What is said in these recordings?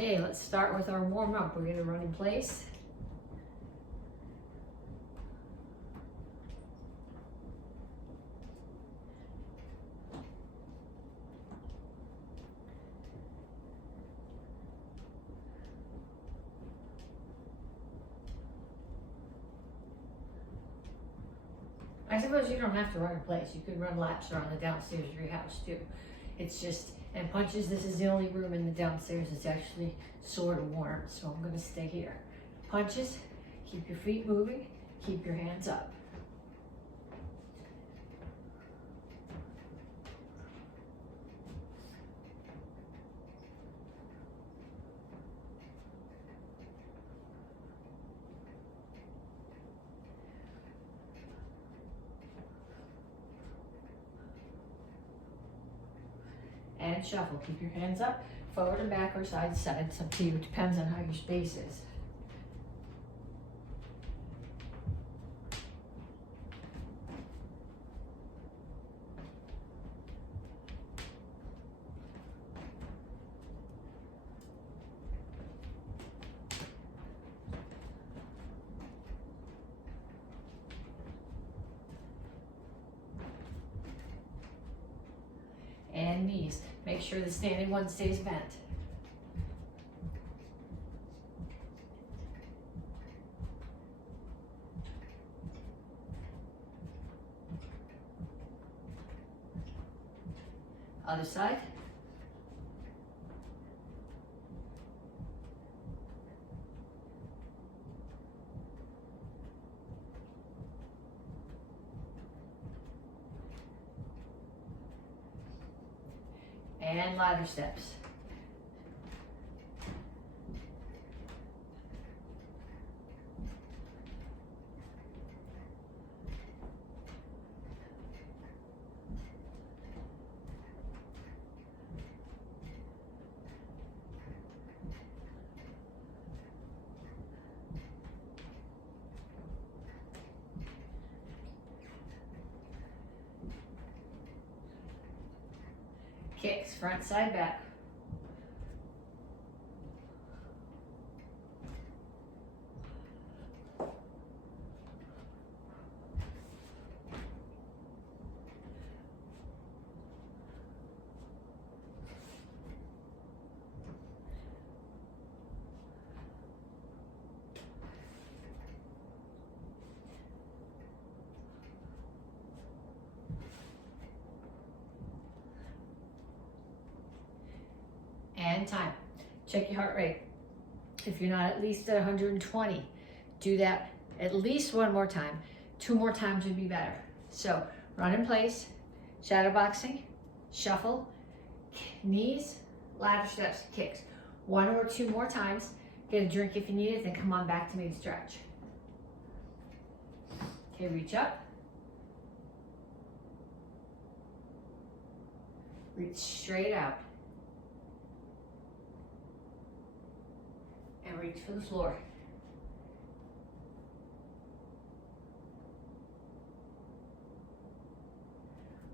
Okay, let's start with our warm up. We're gonna run in place. I suppose you don't have to run in place. You could run laps around the downstairs of your house too. It's just, and punches, this is the only room in the downstairs that's actually sort of warm, so I'm gonna stay here. Punches, keep your feet moving, keep your hands up. And shuffle. Keep your hands up, forward and back or side to side. It's up to you. It depends on how your space is. And knees. Make sure the standing one stays bent. Other side. And ladder steps. Kicks, front, side, back. And time. Check your heart rate. If you're not at least at 120, do that at least one more time. 2 more times would be better. So run in place, shadow boxing, shuffle, knees, ladder steps, kicks. 1 or 2 more times. Get a drink if you need it, then come on back to me to stretch. Okay, reach up. Reach straight out. And reach for the floor.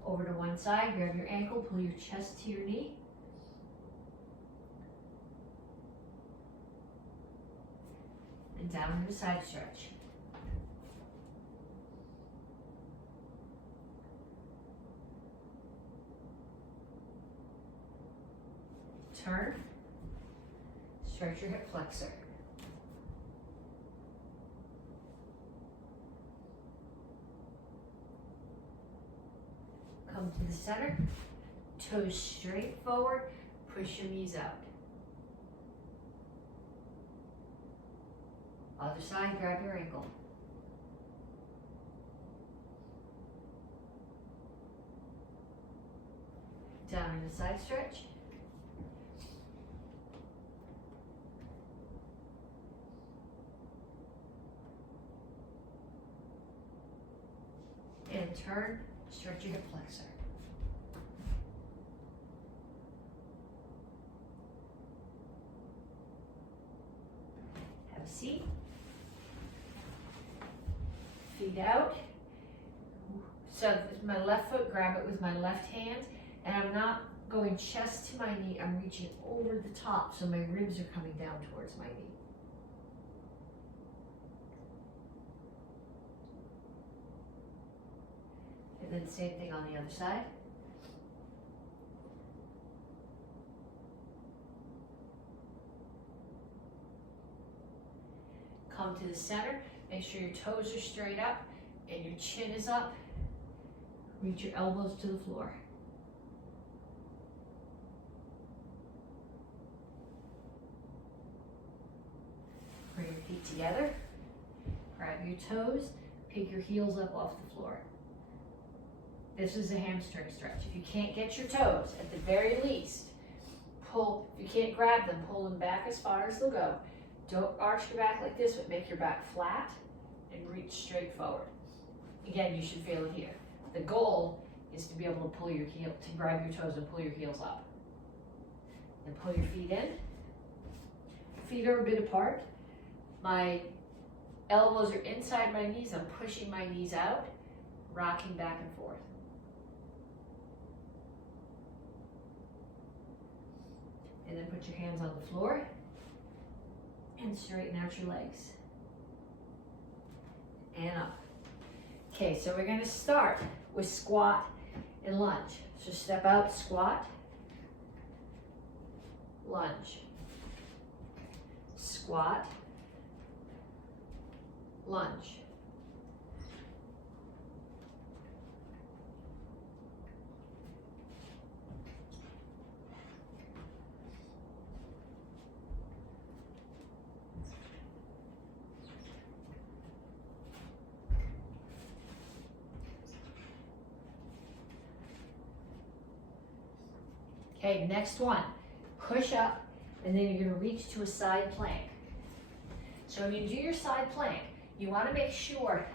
Over to one side, grab your ankle, pull your chest to your knee. And down into side stretch. Turn. Stretch your hip flexor. Come to the center, toes straight forward, push your knees out. Other side, grab your ankle. Down into side stretch. And turn, stretch your hip flexor. Have a seat. Feet out. So my left foot, grab it with my left hand, and I'm not going chest to my knee, I'm reaching over the top so my ribs are coming down towards my knee. And then same thing on the other side. Come to the center, make sure your toes are straight up and your chin is up. Reach your elbows to the floor. Bring your feet together, grab your toes, pick your heels up off the floor. This is a hamstring stretch. If you can't get your toes, at the very least, pull, if you can't grab them, pull them back as far as they'll go. Don't arch your back like this, but make your back flat and reach straight forward. Again, you should feel it here. The goal is to be able to pull your heel, to grab your toes and pull your heels up. And pull your feet in. Feet are a bit apart. My elbows are inside my knees. I'm pushing my knees out, rocking back and forth. And then put your hands on the floor and straighten out your legs. And up. Okay, so we're gonna start with squat and lunge. So step out, squat, lunge, squat, lunge. Okay, next one, push up, and then you're gonna reach to a side plank. So when you do your side plank, you wanna make sure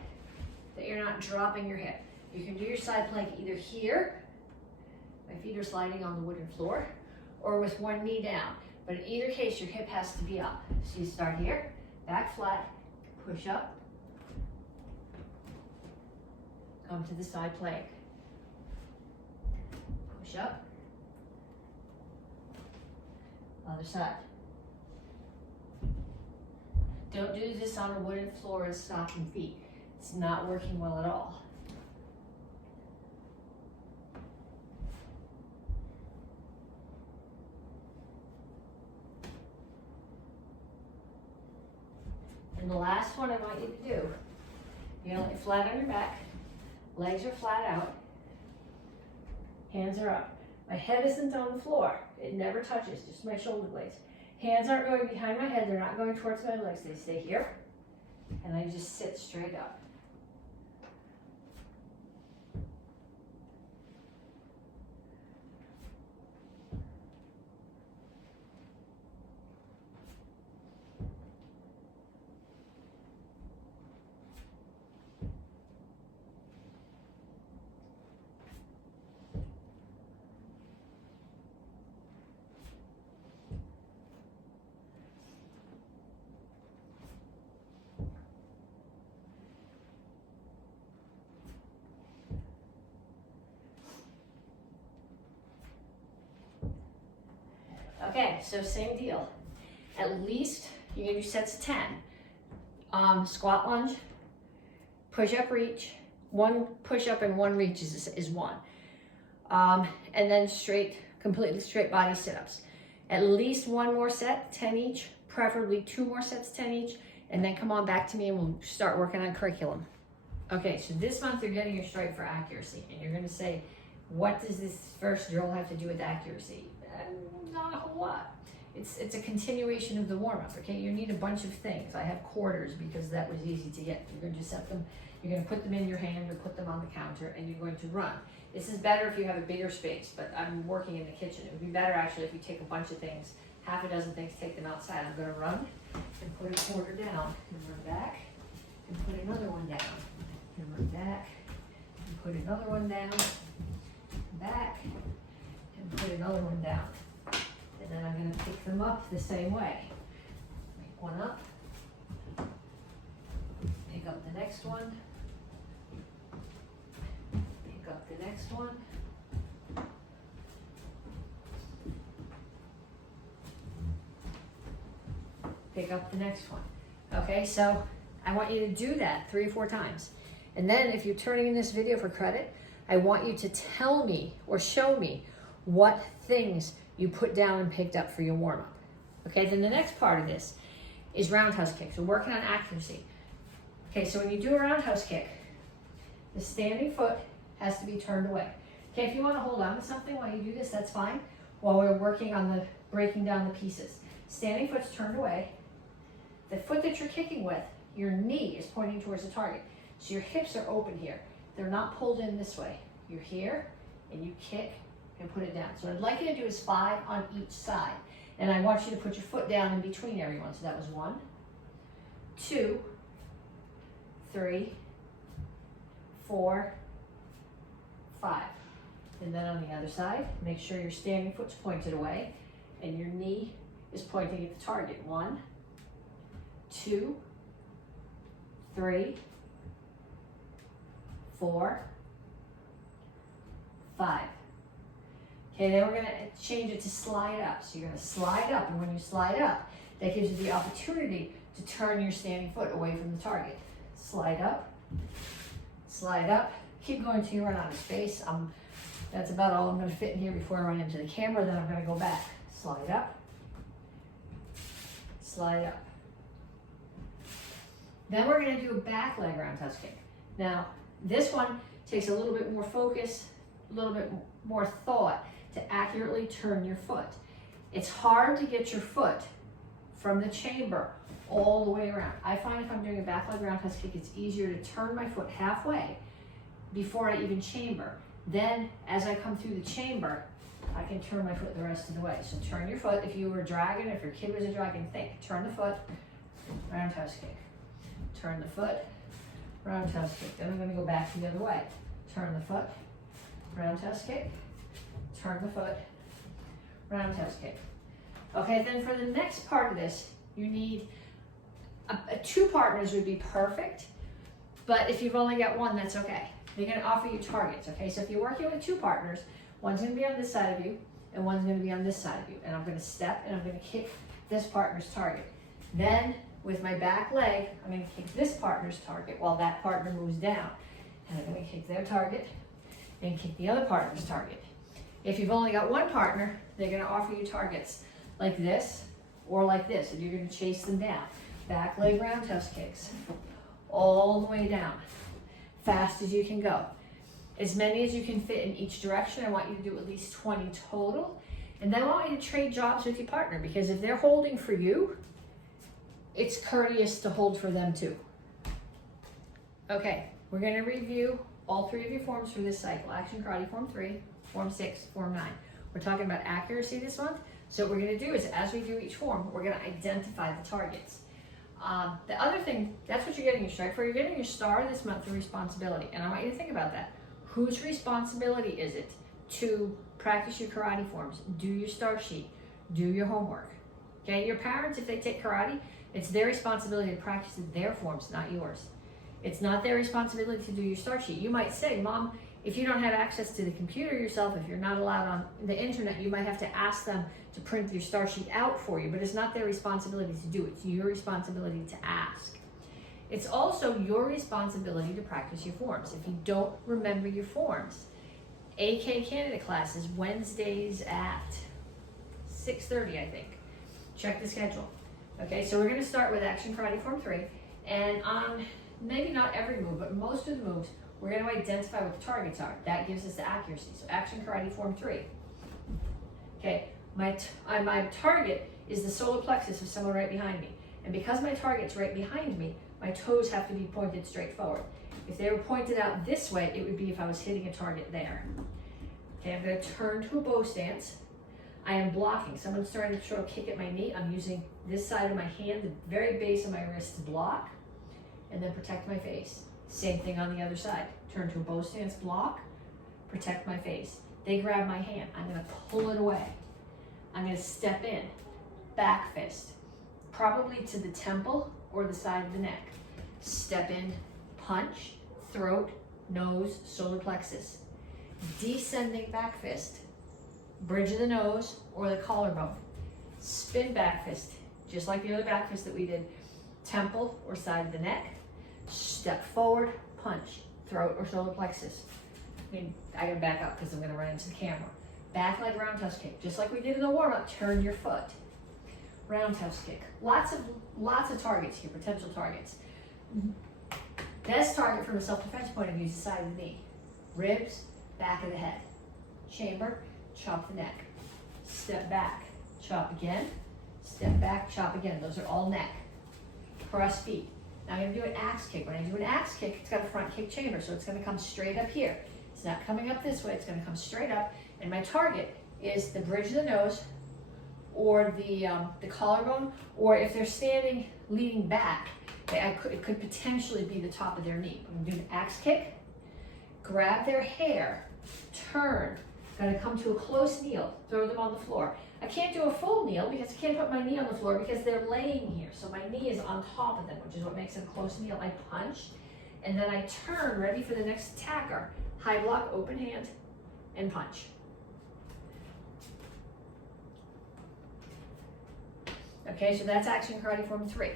that you're not dropping your hip. You can do your side plank either here, my feet are sliding on the wooden floor, or with one knee down. But in either case, your hip has to be up. So you start here, back flat, push up, come to the side plank, push up, other side. Don't do this on a wooden floor and stocking feet. It's not working well at all. And the last one I want you to do, you're gonna lay flat on your back, legs are flat out, hands are up. My head isn't on the floor. It never touches, just my shoulder blades. Hands aren't going behind my head, they're not going towards my legs, they stay here. And I just sit straight up. Okay, so same deal. At least you're gonna do sets of 10. Squat lunge, push up reach, one push up and one reach is one. And then straight, completely straight body sit-ups. At least one more set, 10 each, preferably 2 more sets, 10 each, and then come on back to me and we'll start working on curriculum. Okay, so this month you're getting your stripe for accuracy, and you're gonna say, what does this first drill have to do with accuracy? Not a whole lot. It's a continuation of the warm-up, okay? You need a bunch of things. I have quarters because that was easy to get. You're going to set them, you're going to put them in your hand or put them on the counter, and you're going to run. This is better if you have a bigger space, but I'm working in the kitchen. It would be better actually if you take a bunch of things, half a dozen things, take them outside. I'm going to run and put a quarter down and run back and put another one down and run back and put another one down, back and put another one down. And then I'm going to pick them up the same way. Pick one up, pick up the next one, pick up the next one, pick up the next one. Okay, so I want you to do that 3 or 4 times. And then if you're turning in this video for credit, I want you to tell me or show me what things you put down and picked up for your warm-up. Okay, then the next part of this is roundhouse kicks. We're working on accuracy. Okay, so when you do a roundhouse kick, the standing foot has to be turned away. Okay, if you want to hold on to something while you do this, that's fine. While we're working on the breaking down the pieces. Standing foot's turned away. The foot that you're kicking with, your knee is pointing towards the target. So your hips are open here. They're not pulled in this way. You're here and you kick and put it down. So what I'd like you to do is 5 on each side. And I want you to put your foot down in between everyone. So that was 1, 2, 3, 4, 5. And then on the other side, make sure your standing foot's pointed away and your knee is pointing at the target. 1, 2, 3, 4, 5. Okay, then we're gonna change it to slide up. So you're gonna slide up, and when you slide up, that gives you the opportunity to turn your standing foot away from the target. Slide up, keep going till you run out of space. That's about all I'm gonna fit in here before I run into the camera, then I'm gonna go back. Slide up, slide up. Then we're gonna do a back leg roundhouse kick. Now, this one takes a little bit more focus, a little bit more thought to accurately turn your foot. It's hard to get your foot from the chamber all the way around. I find if I'm doing a back leg roundhouse kick, it's easier to turn my foot halfway before I even chamber. Then, as I come through the chamber, I can turn my foot the rest of the way. So turn your foot. If you were a dragon, if your kid was a dragon, think. Turn the foot, roundhouse kick. Turn the foot, roundhouse kick. Then I'm going to go back the other way. Turn the foot, roundhouse kick. Turn the foot, roundhouse kick. Okay, then for the next part of this, you need 2 partners would be perfect, but if you've only got 1, that's okay. They're going to offer you targets, okay? So if you're working with 2 partners, one's going to be on this side of you, and one's going to be on this side of you. And I'm going to step, and I'm going to kick this partner's target. Then, with my back leg, I'm going to kick this partner's target while that partner moves down. And I'm going to kick their target, and kick the other partner's target. If you've only got 1 partner, they're going to offer you targets like this or like this, and you're going to chase them down. Back leg roundhouse kicks, all the way down, fast as you can go. As many as you can fit in each direction. I want you to do at least 20 total. And then I want you to trade jobs with your partner, because if they're holding for you, it's courteous to hold for them too. Okay, we're going to review all 3 of your forms for this cycle. Action Karate Form 3, Form 6, Form 9. We're talking about accuracy this month. So what we're going to do is, as we do each form, we're going to identify the targets. The other thing, that's what you're getting your strike for. You're getting your star this month for responsibility. And I want you to think about that. Whose responsibility is it to practice your karate forms, do your star sheet, do your homework? Okay, your parents, if they take karate, it's their responsibility to practice their forms, not yours. It's not their responsibility to do your star sheet. You might say, Mom, if you don't have access to the computer yourself, if you're not allowed on the internet, you might have to ask them to print your star sheet out for you, but it's not their responsibility to do it. It's your responsibility to ask. It's also your responsibility to practice your forms. If you don't remember your forms, AK candidate class is Wednesdays at 6:30, I think. Check the schedule. Okay, so we're going to start with Action Karate Form 3, and on maybe not every move, but most of the moves, we're going to identify what the targets are. That gives us the accuracy. So Action Karate Form 3. Okay, my target is the solar plexus of someone right behind me. And because my target's right behind me, my toes have to be pointed straight forward. If they were pointed out this way, it would be if I was hitting a target there. Okay, I'm going to turn to a bow stance. I am blocking. Someone's trying to throw a kick at my knee. I'm using this side of my hand, the very base of my wrist, to block and then protect my face. Same thing on the other side. Turn to a bow stance, block, protect my face. They grab my hand. I'm going to pull it away. I'm going to step in, back fist, probably to the temple or the side of the neck. Step in, punch, throat, nose, solar plexus. Descending back fist, bridge of the nose or the collarbone. Spin back fist, just like the other back fist that we did, temple or side of the neck, step forward, punch, throat or solar plexus. I gotta back up because I'm gonna run into the camera. Back leg roundhouse kick, just like we did in the warm-up, turn your foot. Roundhouse kick, lots of targets here, potential targets. Best target from a self-defense point of view is the side of the knee. Ribs, back of the head. Chamber, chop the neck. Step back, chop again. Step back, chop again. Those are all neck. Cross feet. Now I'm gonna do an axe kick. When I do an axe kick, it's got a front kick chamber, so it's gonna come straight up here. It's not coming up this way, it's gonna come straight up, and my target is the bridge of the nose or the collarbone, or if they're standing leaning back, it could potentially be the top of their knee. I'm gonna do an axe kick, grab their hair, turn, gonna come to a close kneel, throw them on the floor. I can't do a full kneel because I can't put my knee on the floor because they're laying here. So my knee is on top of them, which is what makes it a close kneel. I punch, and then I turn, ready for the next attacker. High block, open hand, and punch. Okay, so that's action karate form 3.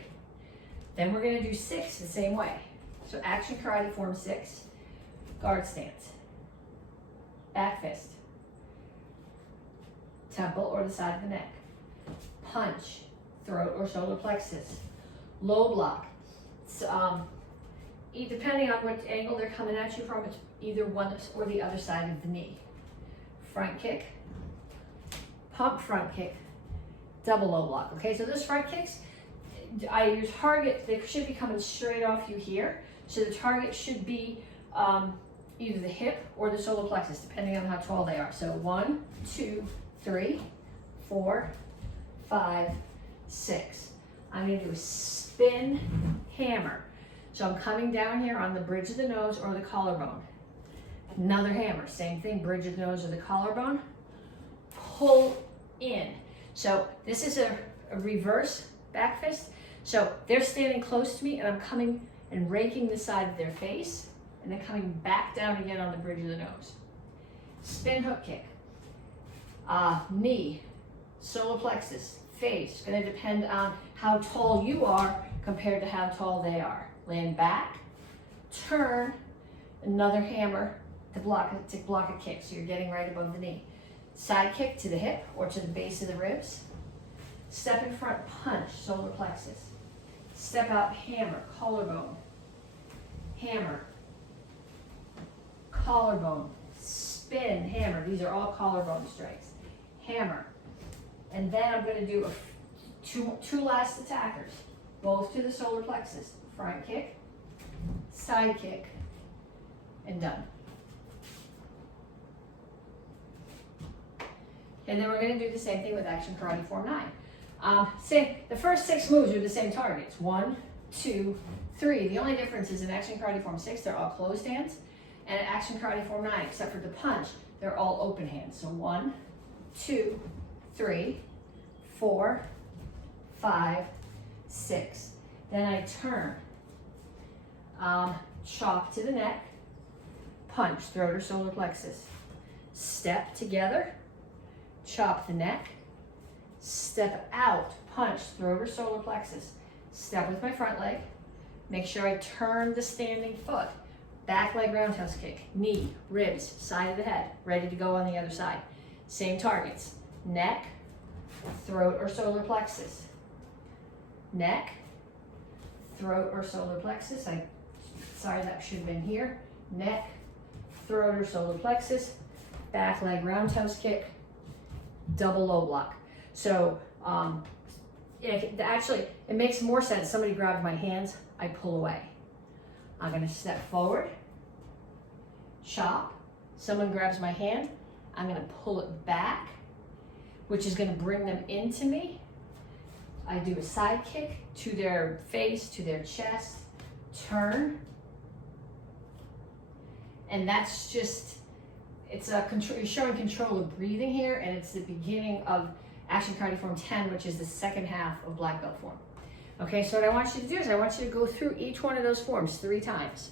Then we're gonna do 6 the same way. So action karate form 6, guard stance, back fist, temple or the side of the neck, punch, throat or solar plexus, low block. Depending on what angle they're coming at you from, it's either one or the other side of the knee. Front kick, pump front kick, double low block. Okay, so those front kicks, I use target, they should be coming straight off you here. So the target should be either the hip or the solar plexus, depending on how tall they are. So 1, 2, 3, 4, 5, 6. I'm gonna do a spin hammer. So I'm coming down here on the bridge of the nose or the collarbone. Another hammer, same thing, bridge of the nose or the collarbone. Pull in. So this is a reverse back fist. So they're standing close to me and I'm coming and raking the side of their face and then coming back down again on the bridge of the nose. Spin hook kick. Knee, solar plexus, face. Going to depend on how tall you are compared to how tall they are. Land back, turn, another hammer to block a kick. So you're getting right above the knee. Side kick to the hip or to the base of the ribs. Step in front, punch, solar plexus. Step out, hammer, collarbone. Hammer, collarbone, spin, hammer. These are all collarbone strikes. Hammer. And then I'm going to do two last attackers, both to the solar plexus. Front kick, side kick, and done. And then we're going to do the same thing with action karate form 9. The first 6 moves are the same targets. 1, 2, 3. The only difference is in action karate form 6, they're all closed hands. And in action karate form 9, except for the punch, they're all open hands. So 1, 2, 3, 4, 5, 6. Then I turn, chop to the neck, punch, throat or solar plexus. Step together, chop the neck, step out, punch, throat or solar plexus. Step with my front leg, make sure I turn the standing foot. Back leg roundhouse kick, knee, ribs, side of the head, ready to go on the other side. Same targets, neck, throat or solar plexus. Neck, throat or solar plexus. Sorry, that should have been here. Neck, throat or solar plexus. Back leg roundhouse kick, double low block. So actually, it makes more sense. Somebody grabs my hands, I pull away. I'm gonna step forward, chop. Someone grabs my hand, I'm gonna pull it back, which is gonna bring them into me. I do a side kick to their face, to their chest, turn. And that's just, it's a control, you're showing control of breathing here, and it's the beginning of action karate form 10, which is the second half of black belt form. Okay, so what I want you to do is I want you to go through each one of those forms 3 times.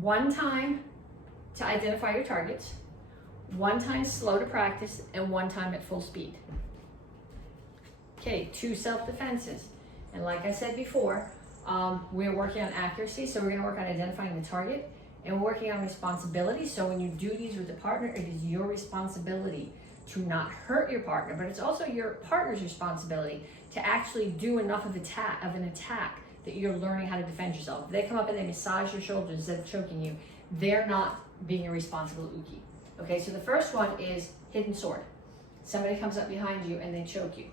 1 time to identify your targets, 1 time slow to practice, and 1 time at full speed. Okay, 2 self-defenses. And like I said before, we're working on accuracy, so we're gonna work on identifying the target, and we're working on responsibility. So when you do these with a partner, it is your responsibility to not hurt your partner, but it's also your partner's responsibility to actually do enough of an attack that you're learning how to defend yourself. If they come up and they massage your shoulders instead of choking you, they're not being a responsible uke. Okay, so the first one is hidden sword. Somebody comes up behind you and they choke you.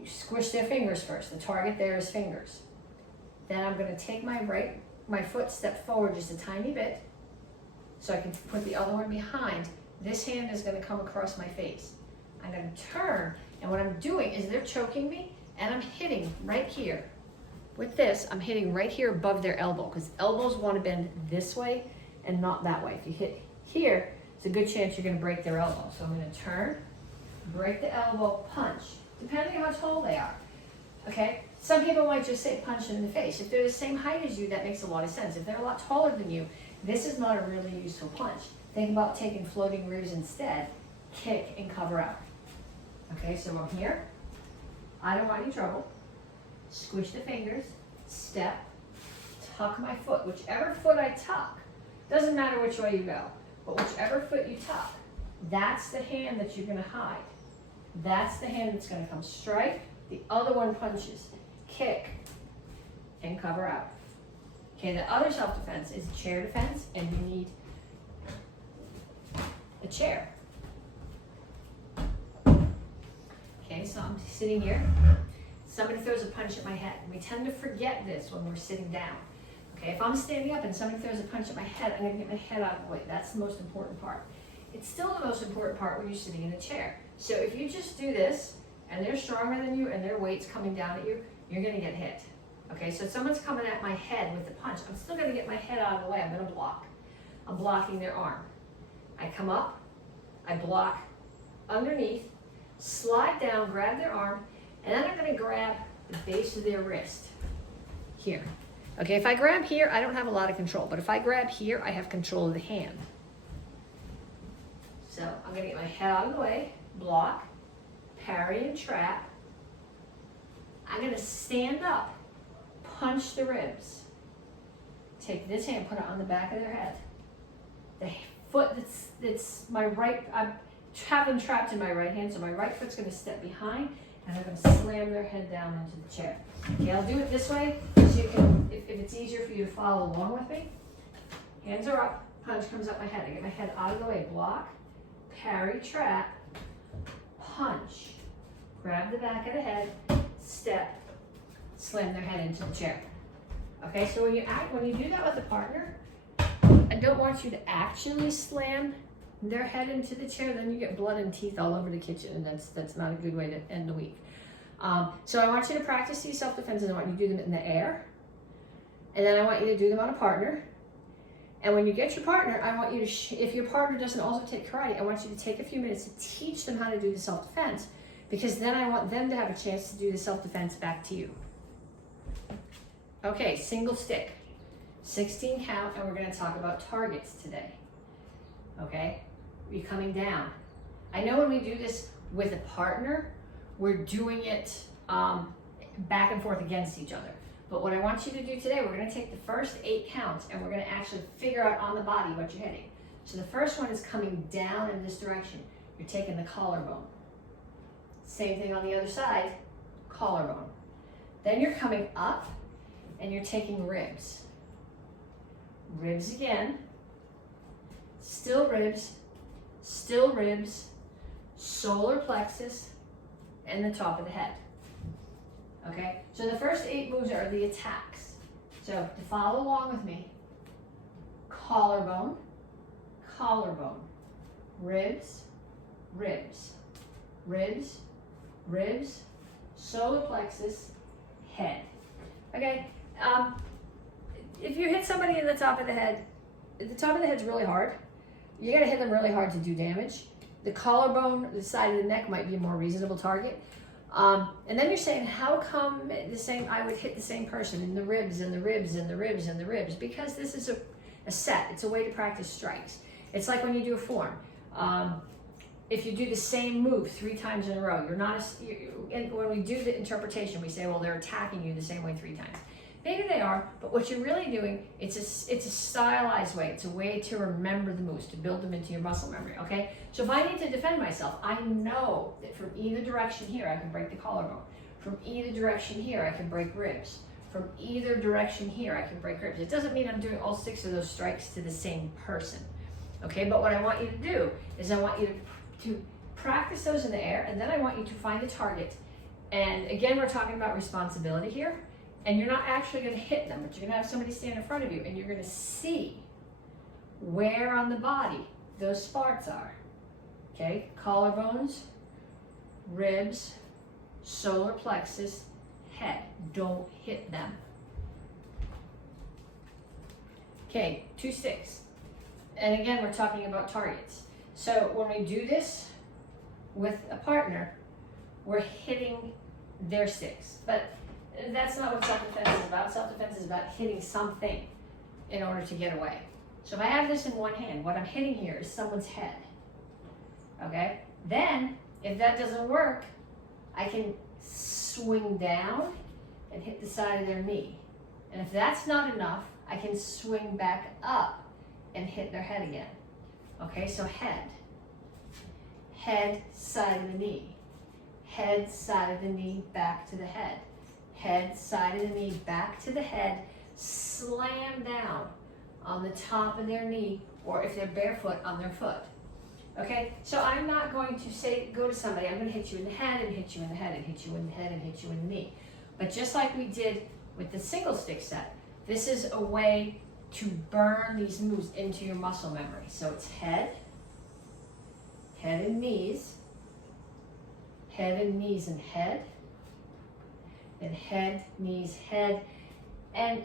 You squish their fingers first. The target there is fingers. Then I'm going to take my foot, step forward just a tiny bit so I can put the other one behind. This hand is going to come across my face. I'm going to turn, and what I'm doing is they're choking me, and I'm hitting right here. With this, I'm hitting right here above their elbow, because elbows want to bend this way and not that way. If you hit here, it's a good chance you're going to break their elbow. So I'm going to turn, break the elbow, punch, depending on how tall they are. Okay? Some people might just say punch them in the face. If they're the same height as you, that makes a lot of sense. If they're a lot taller than you, this is not a really useful punch. Think about taking floating ribs instead. Kick and cover out. Okay, so I'm here. I don't want any trouble. Squish the fingers, step, tuck my foot. Whichever foot I tuck, doesn't matter which way you go, but whichever foot you tuck, that's the hand that you're going to hide. That's the hand that's going to come strike. The other one punches, kick, and cover out. Okay, the other self-defense is chair defense, and you need a chair. Okay, so I'm sitting here. Somebody throws a punch at my head. We tend to forget this when we're sitting down. Okay, if I'm standing up and somebody throws a punch at my head, I'm going to get my head out of the way. That's the most important part. It's still the most important part when you're sitting in a chair. So if you just do this, and they're stronger than you, and their weight's coming down at you, you're going to get hit. Okay, so if someone's coming at my head with a punch, I'm still going to get my head out of the way. I'm going to block. I'm blocking their arm. I come up, I block underneath, slide down, grab their arm, and then I'm going to grab the base of their wrist here. Okay, if I grab here, I don't have a lot of control, but if I grab here, I have control of the hand. So I'm going to get my head out of the way, block, parry and trap. I'm going to stand up, punch the ribs. Take this hand, put it on the back of their head. The foot that's my right, I have them trapped in my right hand, so my right foot's going to step behind, and I'm going to slam their head down into the chair. Okay, I'll do it this way, so you can, if it's easier for you to follow along with me. Hands are up, punch comes up my head. I get my head out of the way, block, parry, trap, punch. Grab the back of the head, step, slam their head into the chair. Okay, so when you do that with a partner, I don't want you to actually slam their head into the chair, then you get blood and teeth all over the kitchen, and that's not a good way to end the week. So I want you to practice these self-defenses. I want you to do them in the air, and then I want you to do them on a partner. And when you get your partner, I want you to, if your partner doesn't also take karate, I want you to take a few minutes to teach them how to do the self-defense, because then I want them to have a chance to do the self-defense back to you. Okay, single stick, 16 count, and we're going to talk about targets today. Okay, you're coming down. I know when we do this with a partner, we're doing it back and forth against each other. But what I want you to do today, we're going to take the first 8 counts, and we're going to actually figure out on the body what you're hitting. So the first one is coming down in this direction. You're taking the collarbone. Same thing on the other side, collarbone. Then you're coming up and you're taking ribs. Ribs again, still ribs, solar plexus, and the top of the head. Okay, so the first 8 moves are the attacks. So to follow along with me, collarbone, collarbone, ribs, ribs, ribs, ribs, solar plexus, head. Okay, if you hit somebody in the top of the head is really hard. You gotta hit them really hard to do damage. The collarbone, the side of the neck might be a more reasonable target. And then you're saying, how come I would hit the same person in the ribs and the ribs and the ribs and the ribs? Because this is a set. It's a way to practice strikes. It's like when you do a form. if you do the same move 3 times in a row. You're not, and when we do the interpretation, we say, well, they're attacking you the same way 3 times. Maybe they are, but what you're really doing, it's a stylized way. It's a way to remember the moves, to build them into your muscle memory, okay? So if I need to defend myself, I know that from either direction here, I can break the collarbone. From either direction here, I can break ribs. From either direction here, I can break ribs. It doesn't mean I'm doing all 6 of those strikes to the same person, okay? But what I want you to do is I want you to practice those in the air, and then I want you to find the target. And again, we're talking about responsibility here. And you're not actually going to hit them, but you're going to have somebody stand in front of you, and you're going to see where on the body those spots are. Okay, collarbones, ribs, solar plexus, head. Don't hit them. Okay, 2 sticks. And again, we're talking about targets. So when we do this with a partner, we're hitting their sticks. But that's not what self-defense is about. Self-defense is about hitting something in order to get away. So if I have this in one hand, what I'm hitting here is someone's head. Okay? Then, if that doesn't work, I can swing down and hit the side of their knee. And if that's not enough, I can swing back up and hit their head again. Okay, so head. Head, side of the knee. Head, side of the knee, back to the head. Head, side of the knee, back to the head, slam down on the top of their knee, or if they're barefoot, on their foot. Okay, so I'm not going to say, go to somebody, I'm going to hit you in the head, and hit you in the head, and hit you in the head, and hit you in the knee. But just like we did with the single stick set, this is a way to burn these moves into your muscle memory. So it's head, head and knees, head and knees and head, and head, knees, head. And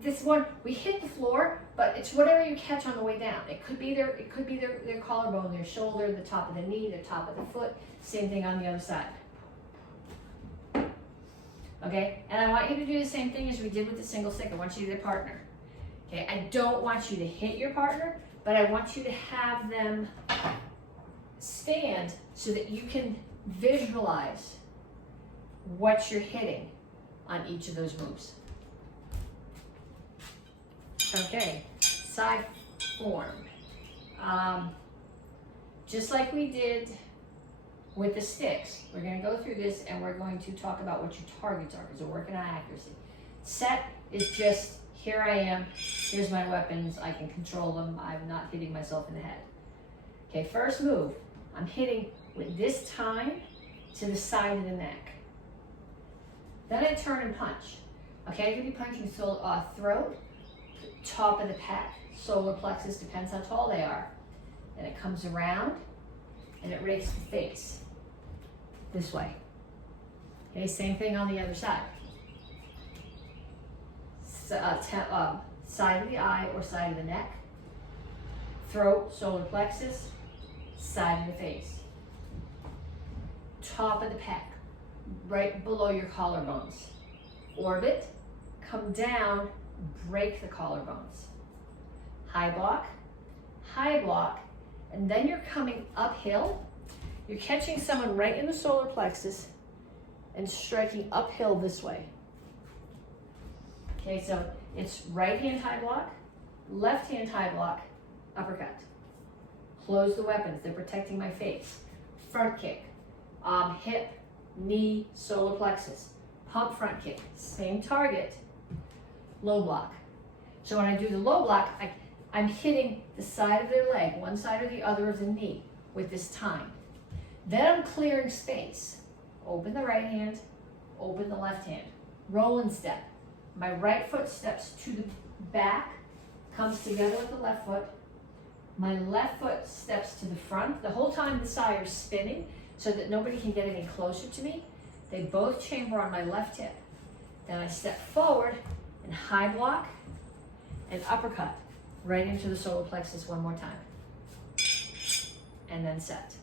this one, we hit the floor, but it's whatever you catch on the way down. It could be their collarbone, their shoulder, the top of the knee, the top of the foot. Same thing on the other side. Okay, and I want you to do the same thing as we did with the single stick. I want you to do the partner. Okay, I don't want you to hit your partner, but I want you to have them stand so that you can visualize what you're hitting on each of those moves. Okay, Sci Form. Just like we did with the sticks, we're going to go through this and we're going to talk about what your targets are because we're working on accuracy. Set is just, here I am, here's my weapons, I can control them, I'm not hitting myself in the head. Okay, first move, I'm hitting with this time to the side of the neck. Then I turn and punch. Okay, I could be punching throat, top of the pec, solar plexus, depends how tall they are. Then it comes around and it rakes the face this way. Okay, same thing on the other side. Side of the eye or side of the neck, throat, solar plexus, side of the face. Top of the pec, right below your collarbones. Orbit, come down, break the collarbones. High block, and then you're coming uphill. You're catching someone right in the solar plexus and striking uphill this way. Okay, so it's right hand high block, left hand high block, uppercut. Close the weapons, they're protecting my face. Front kick, hip, knee, solar plexus. Pump front kick, same target. Low block. So when I do the low block, I'm hitting the side of their leg, one side or the other of the knee with this time. Then I'm clearing space. Open the right hand, open the left hand. Roll and step. My right foot steps to the back, comes together with the left foot. My left foot steps to the front. The whole time the sire is spinning so that nobody can get any closer to me. They both chamber on my left hip. Then I step forward and high block and uppercut right into the solar plexus one more time. And then set.